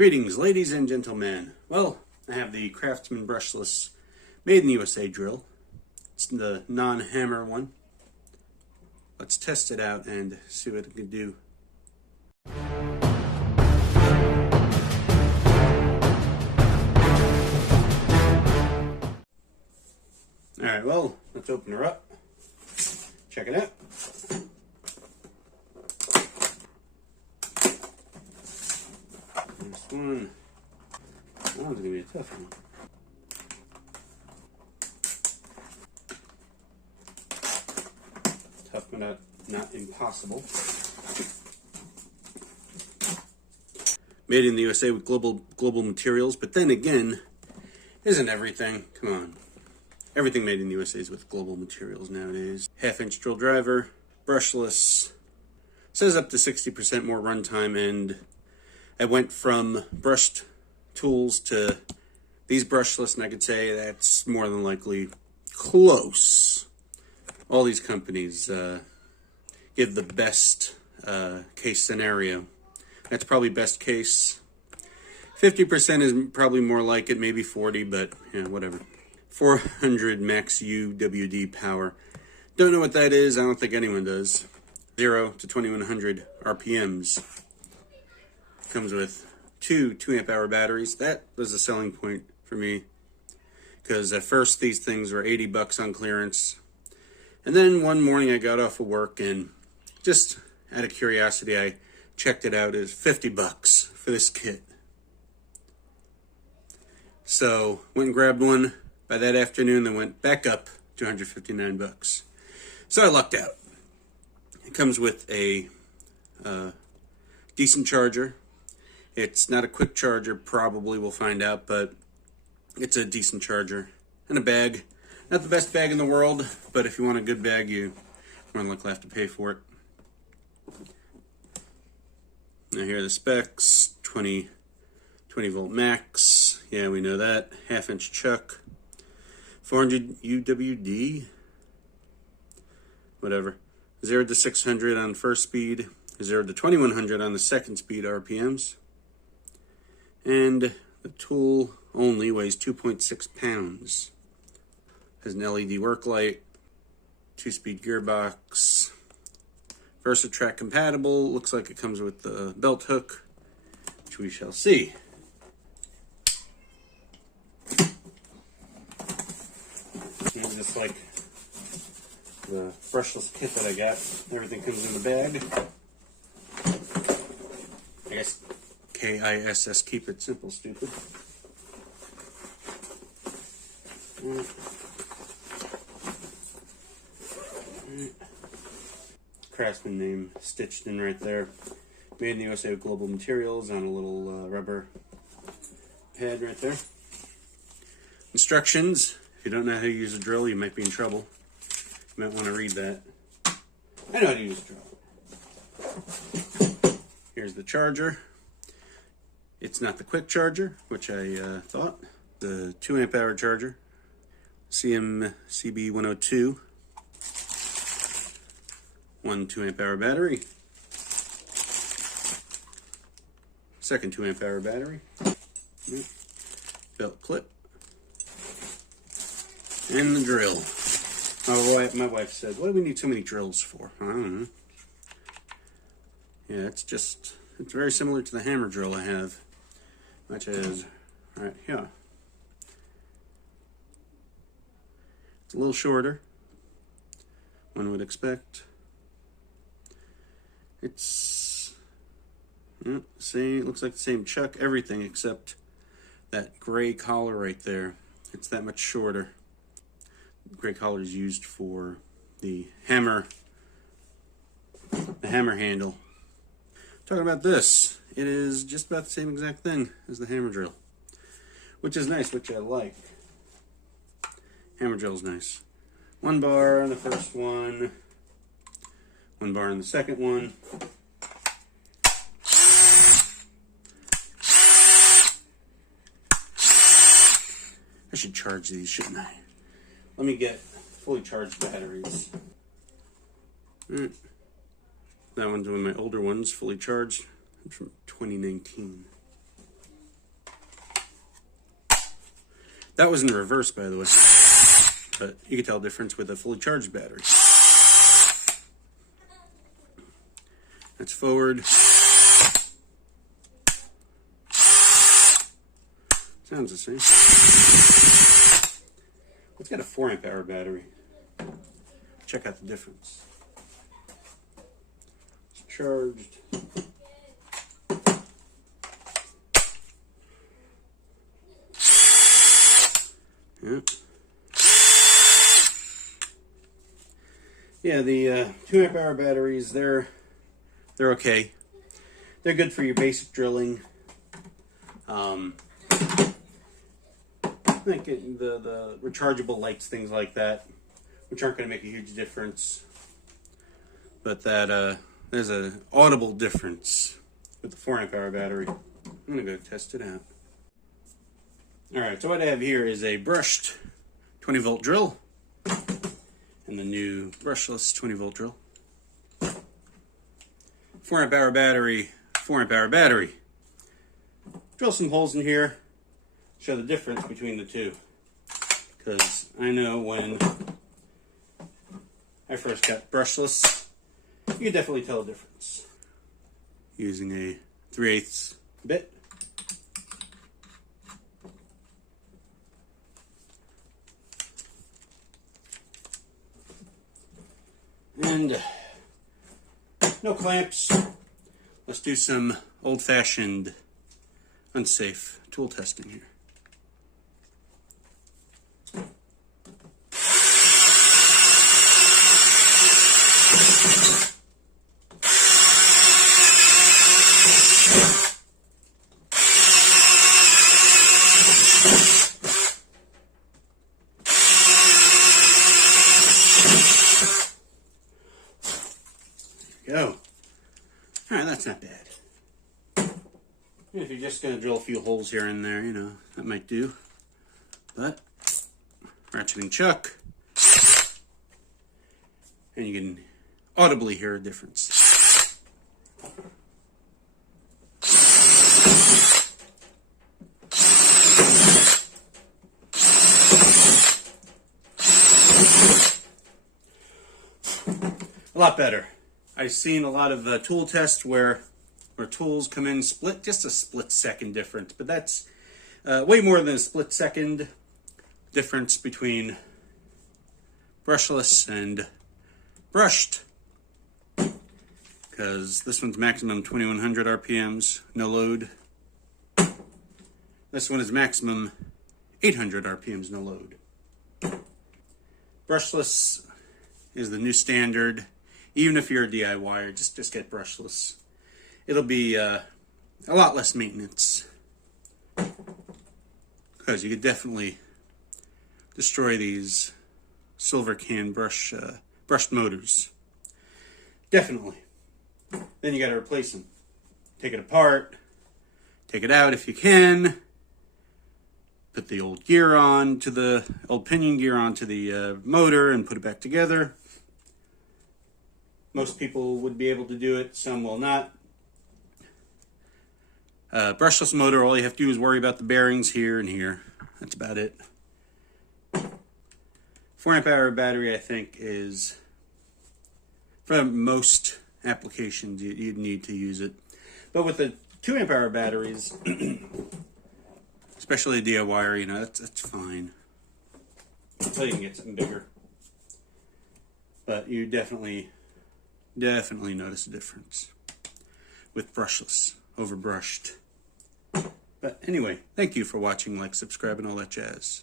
Greetings, ladies and gentlemen. Well, I have the Craftsman Brushless Made in the USA drill. It's the non-hammer one. Let's test it out and see what it can do. Alright, well, let's open her up. Check it out. This one, that one's going to be a tough one. Tough but not impossible. Made in the USA with global materials, but then again, isn't everything? Come on. Everything made in the USA is with global materials nowadays. 1/2-inch drill driver, brushless, says up to 60% more runtime, and I went from brushed tools to these brushless, and I could say that's more than likely close. All these companies give the best case scenario. That's probably best case. 50% is probably more like it, maybe 40, but yeah, whatever. 400 max UWD power. Don't know what that is. I don't think anyone does. 0 to 2100 RPMs. Comes with two 2-amp-hour batteries. That was a selling point for me, because at first these things were $80 on clearance, and then one morning I got off of work and just out of curiosity I checked it out. It was $50 for this kit. So went and grabbed one. By that afternoon, they went back up to $159. So I lucked out. It comes with a decent charger. It's not a quick charger, probably, we'll find out, but it's a decent charger. And a bag. Not the best bag in the world, but if you want a good bag, you more than likely have to pay for it. Now here are the specs. 20 volt max. Yeah, we know that. 1/2-inch chuck. 400 UWD. Whatever. 0 to 600 on first speed. 0 to 2100 on the second speed RPMs. And the tool only weighs 2.6 pounds. Has an LED work light, 2-speed gearbox, VersaTrack compatible. Looks like it comes with the belt hook, which we shall see. And just like the brushless kit that I got, everything comes in the bag. I guess KISS, keep it simple, stupid. Craftsman name stitched in right there. Made in the USA with global materials on a little rubber pad right there. Instructions. If you don't know how to use a drill, you might be in trouble. You might want to read that. I know how to use a drill. Here's the charger. It's not the quick charger, which I thought. The 2-amp-hour charger. CMCD720D2. One 2-amp-hour battery. Second 2-amp-hour battery. Belt clip. And the drill. My wife said, what do we need so many drills for? I don't know. Yeah, it's very similar to the hammer drill I have, which is right here. It's a little shorter, one would expect. It's same, looks like the same chuck, everything except that gray collar right there. It's that much shorter. The gray collar is used for the hammer handle. Talking about this, it is just about the same exact thing as the hammer drill, which is nice, which I like. Hammer drill is nice. 1 bar on the first one, 1 bar on the second one. I should charge these, shouldn't I? Let me get fully charged batteries. Alright. That one's one of my older ones, fully charged. It's from 2019. That was in reverse, by the way. But you can tell the difference with a fully charged battery. That's forward. Sounds the same. It's got a 4 amp hour battery. Check out the difference. It's charged. Yeah. Yeah, the 2 amp hour batteries, they're okay. They're good for your basic drilling. I think the rechargeable lights, things like that, which aren't going to make a huge difference. But that there's an audible difference with the 4 amp hour battery. I'm going to go test it out. Alright, so what I have here is a brushed 20 volt drill and the new brushless 20 volt drill. 4 amp hour battery, 4 amp hour battery. Drill some holes in here, show the difference between the two. Because I know when I first got brushless, you could definitely tell the difference. Using a 3/8 bit. And no clamps. Let's do some old-fashioned, unsafe tool testing here. Go. Alright, that's not bad. If you're just going to drill a few holes here and there, you know, that might do. But, ratcheting chuck, and you can audibly hear a difference. A lot better. I've seen a lot of tool tests where tools come in split, just a split second difference, but that's way more than a split second difference between brushless and brushed, because this one's maximum 2100 RPMs, no load. This one is maximum 800 RPMs, no load. Brushless is the new standard. Even if you're a DIYer, just get brushless. It'll be a lot less maintenance, because you could definitely destroy these silver can brushed motors. Definitely. Then you got to replace them. Take it apart, take it out if you can, put the old gear on to the old pinion gear onto the motor and put it back together. Most people would be able to do it, some will not. Brushless motor, all you have to do is worry about the bearings here and here. That's about it. 4 amp hour battery, I think, is, for most applications, you'd need to use it. But with the 2 amp hour batteries, especially a DIYer, you know, that's fine. Until you can get something bigger. But you definitely notice a difference with brushless over brushed. But anyway, thank you for watching, like, subscribe, and all that jazz.